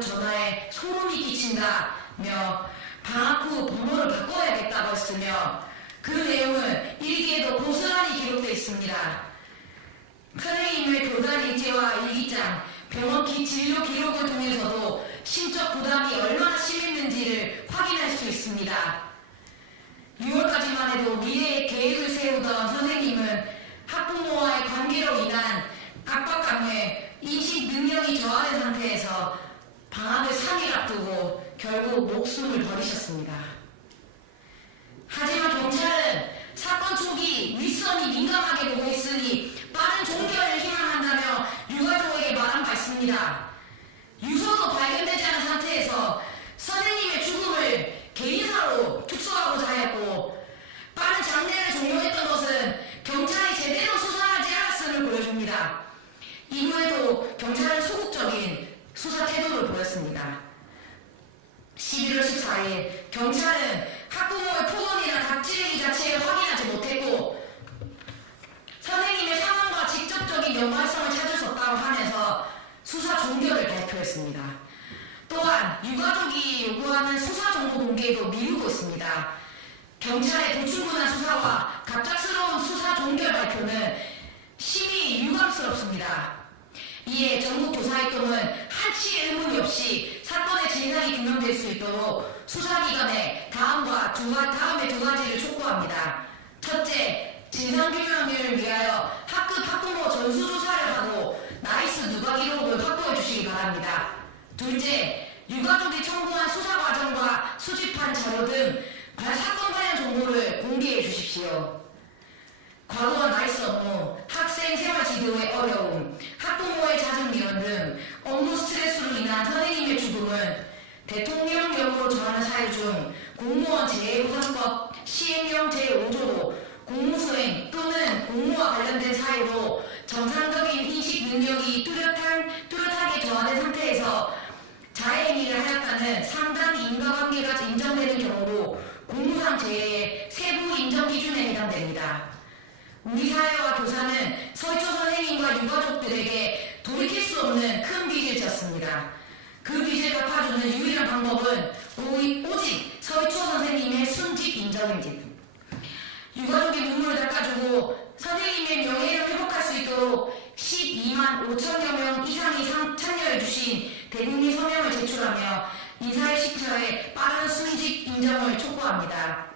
전화해 소름이 끼친다며 방학 후 번호를 바꿔야겠다고 했으며 그 내용은 일기에도 고스란히 기록되어 있습니다. 선생님의 교단 일지와 일기장, 병원 기 진료 기록을 통해서도 심적 부담이 얼마나 심했는지를 확인할 수 있습니다. 6월까지만 해도 미래의 계획을 세우던 선생님은 학부모와의 관계로 인한 압박감에 인식 능력이 저하된 상태에서 방학을 3일 앞두고 결국 목숨을 버리셨습니다. 하지만 경찰은 사건 초기 윗선이 민감하게 보고 있으니 빠른 종결을 희망한다며 유가족에게 말한 바 있습니다. 유서도 발견되지 않은 상태에서 선생님의 죽음을 개인사로 축소하고자 하였고 빠른 장례를 종료했던 것은 경찰이 제대로 수사하지 않았음을 보여줍니다. 이후에도 경찰은 소극적인 수사 태도를 보였습니다. 11월 14일 경찰은 학부모의 폭언이나 갑질행위 자체를 확인하지 못했고 선생님의 사망과 직접적인 연관성을 찾을 수 없다고 하면서 수사 종결을 발표했습니다. 또한 유가족이 요구하는 수사 정보 공개도 미루고 있습니다. 경찰의 도충분한 수사와 갑작스러운 수사 종결 발표는 심히 유감스럽습니다. 이에 전국 조사활동은 한치의 의문이 없이 사건의 진상이 규명될 수 있도록 수사기관에 다음과 두, 가- 다음의 두 가지를 촉구합니다. 첫째, 진상규명을 위하여 학급 학부모 전수조사를 하고 나이스 누가 기록을 확보해 주시기 바랍니다. 둘째, 유가족이 청구한 수사 과정과 수집한 자료 등 사건 관련 정보를 공개해 주십시오. 과도한 나이스 업무, 학생 생활 지도의 어려움, 학부모의 잦은 미연 등 업무 스트레스로 인한 선생님의 죽음은 정하는 사유 중 공무원 재해보상법 시행령 제5조로 공무수행 또는 공무와 관련된 사유로 정상적인 인식 능력이 뚜렷한, 뚜렷하게 저하된 상태에서 자해행위를 하였다는 상당 인과관계가 인정되는 경우로 공무상 재해의 세부 인정 기준에 해당됩니다. 우리 사회와 교사는 서희초 선생님과 유가족들에게 돌이킬 수 없는 큰 빚을 졌습니다. 그 빚을 갚아주는 유일한 방법은 오이- 오직 서희초 선생님의 순직 인정입니다. 유가족의 눈물을 닦아주고 선생님의 명예를 회복할 수 있도록 12만 5천여 명 이상이 상- 참여해주신 대국민 서명을 제출하며 인사의 시처에 빠른 순직 인정을 촉구합니다.